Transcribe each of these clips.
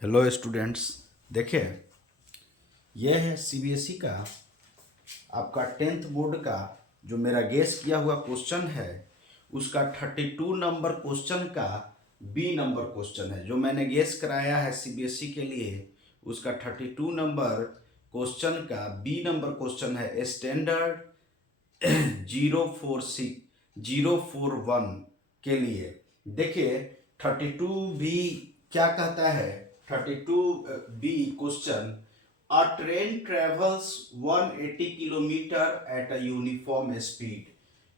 Hello students. देखिए, यह है सीबीएसई का आपका 10th बोर्ड का जो मेरा गेस किया हुआ क्वेश्चन है उसका 32 नंबर क्वेश्चन का बी नंबर क्वेश्चन है। जो मैंने गेस कराया है सीबीएसई के लिए उसका 32 नंबर क्वेश्चन का बी नंबर क्वेश्चन है। स्टैंडर्ड 041 के लिए देखिए 32 बी क्या कहता है। 32 B question, a train travels 180 kilometre at a uniform speed.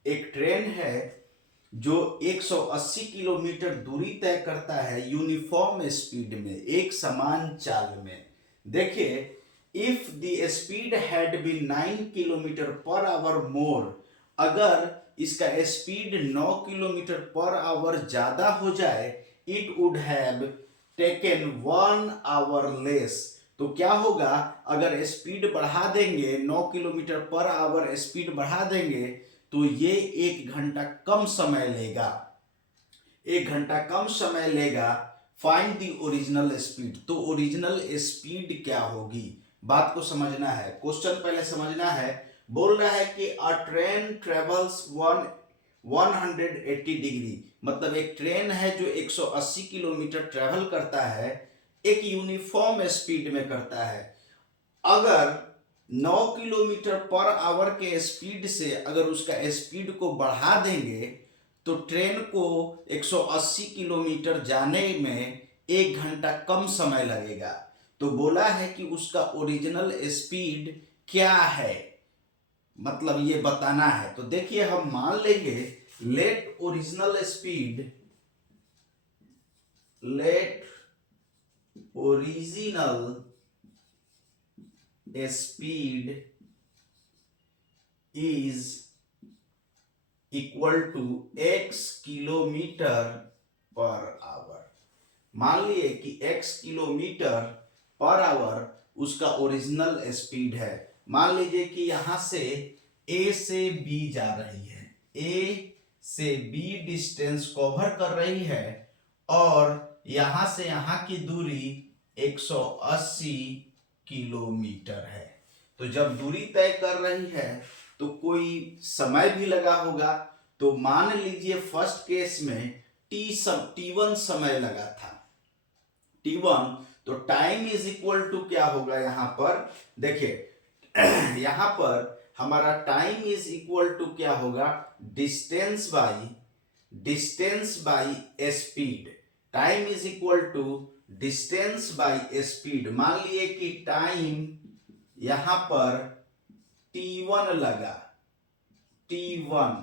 एक ट्रेन है जो 180 किलोमीटर दूरी तय करता है यूनिफॉर्म स्पीड में, एक समान चाल में। देखिए, if the speed had been 9 kilometre per hour more, अगर इसका स्पीड 9 किलोमीटर पर आवर ज्यादा हो जाए, it would have taken 1 our less. तो क्या होगा, अगर स्पीड बढ़ा देंगे, 9 किलोमीटर पर आवर स्पीड बढ़ा देंगे तो ये 1 घंटा कम समय लेगा। 1 घंटा कम समय लेगा। Find the original speed. तो ओरिजिनल स्पीड क्या होगी, बात को समझना है। क्वेश्चन पहले समझना है। बोल रहा है कि अ ट्रेन ट्रेवल्स 180 डिग्री, मतलब एक ट्रेन है जो 180 किलोमीटर ट्रेवल करता है, एक यूनिफॉर्म स्पीड में करता है। अगर 9 किलोमीटर पर आवर के स्पीड से अगर उसका स्पीड को बढ़ा देंगे तो ट्रेन को 180 किलोमीटर जाने में 1 घंटा कम समय लगेगा। तो बोला है कि उसका ओरिजिनल स्पीड क्या है, मतलब ये बताना है। तो देखिए, हम मान लेंगे let original speed, let original speed is equal to x kilometre per hour. मान लिए कि x किलोमीटर पर आवर उसका ओरिजिनल स्पीड है। मान लीजिए कि यहां से A से B जा रही है, A से B डिस्टेंस कवर कर रही है और यहां से यहां की दूरी 180 किलोमीटर है। तो जब दूरी तय कर रही है तो कोई समय भी लगा होगा। तो मान लीजिए फर्स्ट केस में T1 समय लगा था, T1। तो टाइम इज इक्वल टू क्या होगा, यहां पर देखिए यहां पर हमारा टाइम इज इक्वल टू क्या होगा, distance by speed. Time is equal to distance by speed. मान लिए कि टाइम यहां पर T1 लगा, T1।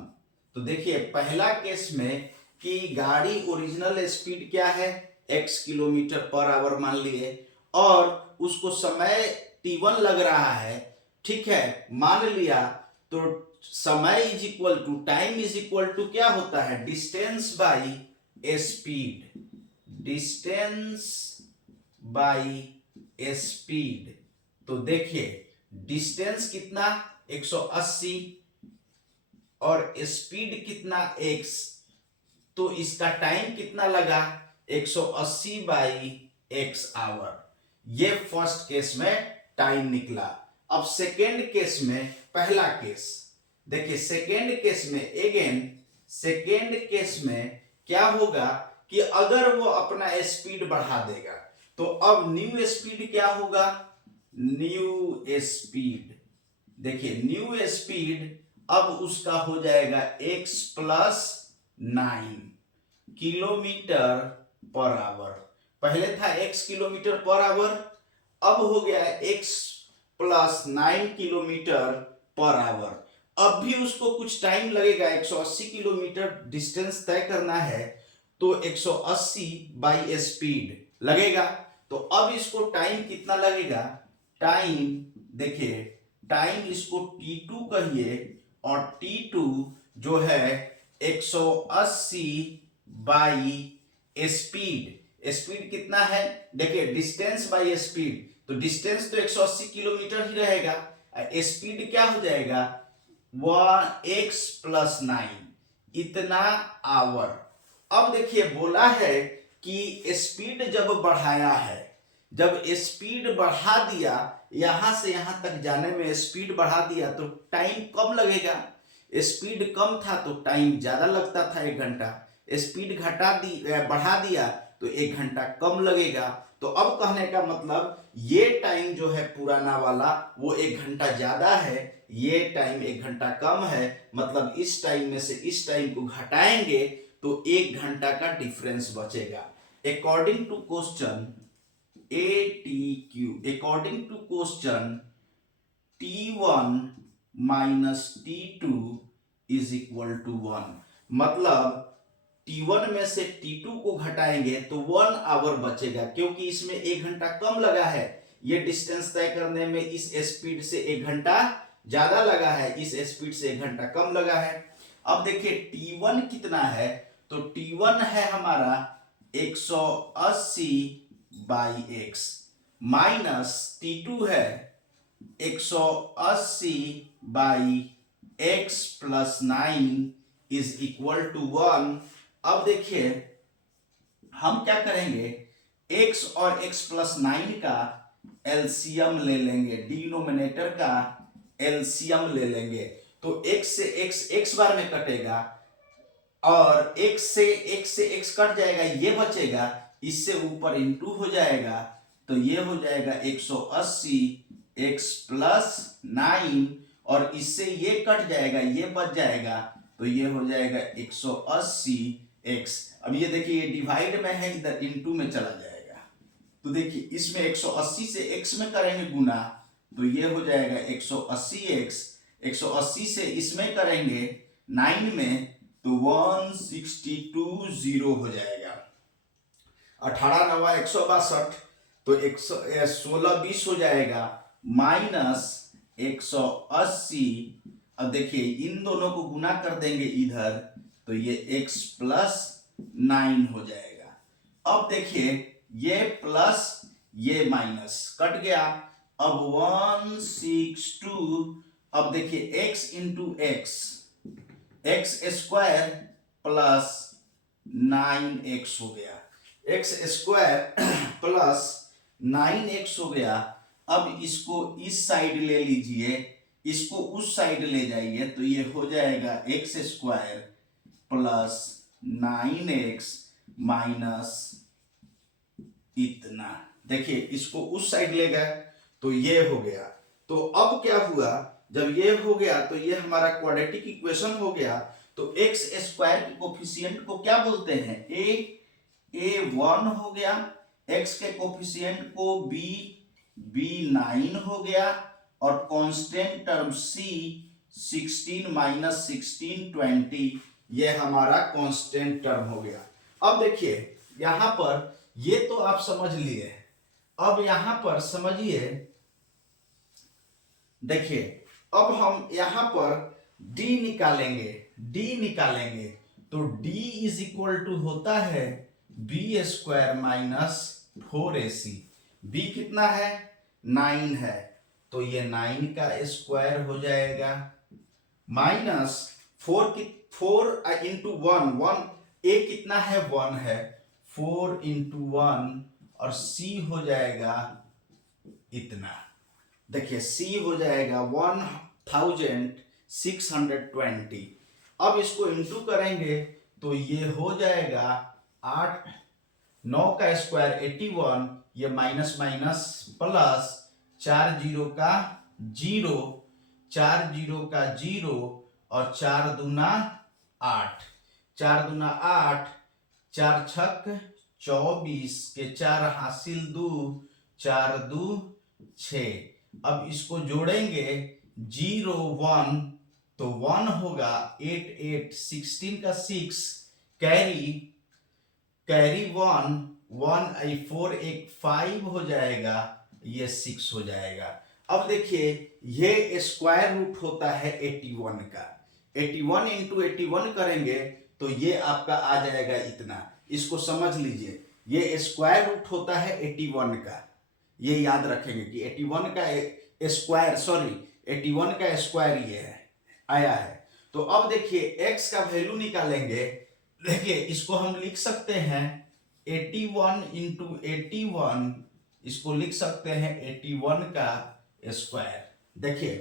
तो देखिए पहला केस में कि गाड़ी ओरिजिनल स्पीड क्या है, x किलोमीटर पर आवर मान लिए, और उसको समय T1 लग रहा है, ठीक है, मान लिया। तो समय is equal to, time is equal to क्या होता है, distance by speed, distance by speed. तो देखिए डिस्टेंस कितना 180 और स्पीड कितना x, तो इसका टाइम कितना लगा 180 बाई x आवर। ये फर्स्ट केस में टाइम निकला। अब सेकेंड केस में, पहला केस देखिए, सेकेंड केस में अगेन, सेकेंड केस में क्या होगा कि अगर वो अपना स्पीड बढ़ा देगा तो अब न्यू स्पीड क्या होगा, न्यू स्पीड। देखिए न्यू स्पीड अब उसका हो जाएगा x plus 9 kilometre per our. पहले था x किलोमीटर पर आवर, अब हो गया x plus 9 kilometre per our. अब भी उसको कुछ टाइम लगेगा, 180 किलोमीटर डिस्टेंस तय करना है तो 180 बाई स्पीड लगेगा। तो अब इसको टाइम कितना लगेगा, टाइम देखिए, टाइम इसको T2 कहिए और T2 जो है 180 बाई स्पीड। स्पीड कितना है, देखिए डिस्टेंस बाई स्पीड, तो डिस्टेंस तो 180 किलोमीटर ही रहेगा, स्पीड क्या हो जाएगा 1x प्लस 9, इतना आवर। अब देखिए बोला है कि स्पीड जब बढ़ाया है, जब स्पीड बढ़ा दिया, यहां से यहां तक जाने में स्पीड बढ़ा दिया तो टाइम कम लगेगा। स्पीड कम था तो टाइम ज्यादा लगता था 1 घंटा। स्पीड बढ़ा दिया तो 1 घंटा कम लगेगा। तो अब कहने का मतलब ये टाइम जो है पुराना वाला वो 1 घंटा ज्यादा है, ये टाइम 1 घंटा कम है। मतलब इस टाइम में से इस टाइम को घटाएंगे तो 1 घंटा का डिफरेंस बचेगा। According to question ATQ, according to question T1 minus T2 is equal to 1। मतलब T1 में से T2 को घटाएंगे तो 1 आवर बचेगा, क्योंकि इसमें 1 घंटा कम लगा है। ये डिस्टेंस तय करने में इस स्पीड से 1 घंटा ज्यादा लगा है, इस स्पीड से 1 घंटा कम लगा है। अब देखिए T1 कितना है, तो T1 है हमारा 180 बाई एक्स, माइनस T2 है 180 by X plus 9 is equal to 1। अब देखिए हम क्या करेंगे, x और x प्लस 9 का एलसीएम ले लेंगे, डिनोमिनेटर का एलसीएम ले लेंगे। तो x से x बार में कटेगा और x से x कट जाएगा, ये बचेगा, इससे ऊपर इंटू हो जाएगा तो ये हो जाएगा 180 x प्लस 9 और इससे ये कट जाएगा, ये बच जाएगा तो ये हो जाएगा 180 x। अब ये देखिए ये डिवाइड में है, इधर इंटू में चला जाएगा। तो देखिए इसमें 180 से x में करेंगे गुना तो ये हो जाएगा 180 x, 180 से इसमें करेंगे 9 में तो 162 0 हो जाएगा। 18 9 162 तो 16 20 हो जाएगा, माइनस 180। अब देखिए इन दोनों को गुना कर देंगे इधर तो ये x प्लस 9 हो जाएगा। अब देखिए ये प्लस ये माइनस कट गया, अब 162। अब देखिए x into x square plus 9x हो गया, एक्स स्क्वायर प्लस 9x हो गया। अब इसको इस साइड ले लीजिए, इसको उस साइड ले जाइए तो ये हो जाएगा x square plus 9x minus इतना। देखिए इसको उस साइड ले गए तो ये हो गया। तो अब क्या हुआ, जब ये हो गया तो ये हमारा क्वाड्रेटिक इक्वेशन हो गया। तो एक्स स्क्वायर के कोफिशिएंट को क्या बोलते हैं, a1 हो गया, x के कोफिशिएंट को b9 हो गया और कांस्टेंट टर्म c 16 माइनस 16 20 ये हमारा कांस्टेंट टर्म हो गया। अब देखिए यहां पर ये तो आप समझ लिए, अब यहां पर समझिए, देखिए अब हम यहां पर d निकालेंगे तो d इज इक्वल टू होता है b square minus 4ac। b कितना है 9 है तो ये 9 का स्क्वायर हो जाएगा, माइनस 4 इंटू 1 a कितना है 1 है, 4 इंटू 1 और c हो जाएगा इतना। देखिए c हो जाएगा 1620। अब इसको इंटू करेंगे तो ये हो जाएगा 8 9 का स्क्वायर 81, ये माइनस माइनस प्लस 4 0 का 0, 4 0 का 0 और 4 दूना 8, 4 दूना 8, 4 छक 24 के 4 हासिल 2, 4 2 6। अब इसको जोड़ेंगे 0 1 तो 1 होगा, 8 8 16 का 6 कैरी 1 4 1 5 हो जाएगा, ये 6 हो जाएगा। अब देखिए ये स्क्वायर रूट होता है 81 का, 81 इंटू 81 करेंगे तो ये आपका आ जाएगा इतना। इसको समझ लीजिए, ये स्क्वायर रूट होता है 81 का, ये याद रखेंगे कि 81 का स्क्वायर 81 का स्क्वायर ये है आया है। तो अब देखिए x का वैल्यू निकालेंगे, देखिए इसको हम लिख सकते हैं 81 इंटू 81 इसको लिख सकते हैं 81 का स्क्वायर। देखिए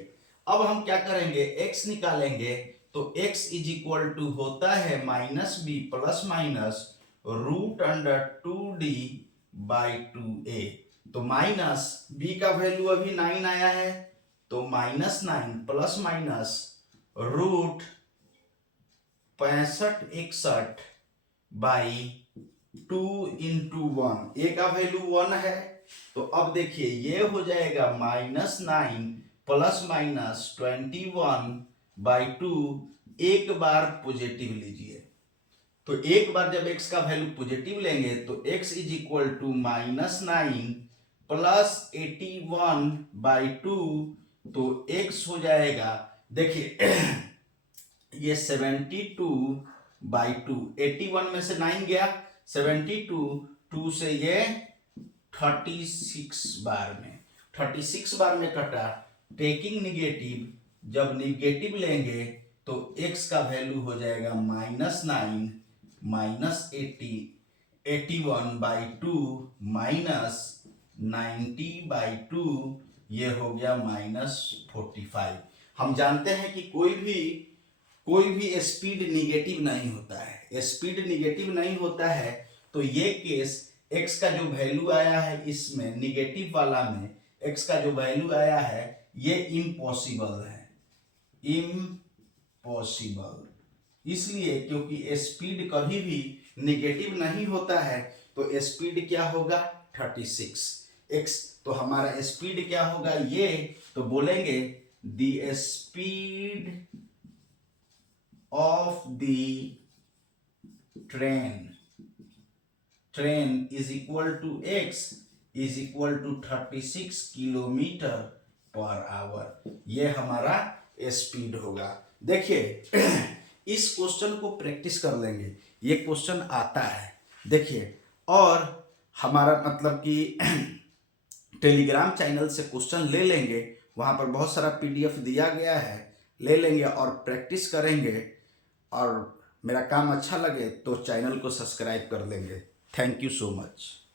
अब हम क्या करेंगे, x निकालेंगे तो x इज इक्वल टू होता है -b plus minus √2d by 2a। तो माइनस b का वैल्यू अभी 9 आया है, तो -9 plus minus root 6561 by 2 into 1, A का वैल्यू 1 है। तो अब देखिए ये हो जाएगा -9 प्लस माइनस 21 बाई 2। एक बार पॉजिटिव लीजिए, तो एक बार जब x का वैल्यू पॉजिटिव लेंगे तो x is equal to -9 plus 81 by 2, तो x हो जाएगा, देखिए ये 72 बाई 2, 81 में से 9 गया, 72 2 से ये 36 बार में, 36 बार में कटा। टेकिंग निगेटिव, जब निगेटिव लेंगे तो x का वैल्यू हो जाएगा -9 माइनस 81 बाई 2 माइनस 90 बाई 2, ये हो गया -45। हम जानते हैं कि कोई भी स्पीड निगेटिव नहीं होता है, स्पीड निगेटिव नहीं होता है। तो ये केस x का जो वैल्यू आया है इसमें निगेटिव वाला में x का जो वैल्यू आया है ये इम्पॉसिबल है, इम्पॉसिबल इसलिए क्योंकि स्पीड कभी भी निगेटिव नहीं होता है। तो स्पीड क्या होगा 36 x, तो हमारा स्पीड क्या होगा ये, तो बोलेंगे the speed of the train is equal to x is equal to 36 kilometre per hour, ये हमारा स्पीड होगा। देखिए इस क्वेश्चन को प्रैक्टिस कर लेंगे, ये क्वेश्चन आता है। देखिए और हमारा मतलब कि टेलीग्राम चैनल से क्वेश्चन ले लेंगे, वहाँ पर बहुत सारा PDF दिया गया है, ले लेंगे और प्रैक्टिस करेंगे। और मेरा काम अच्छा लगे तो चैनल को सब्सक्राइब कर लेंगे। Thank you so much.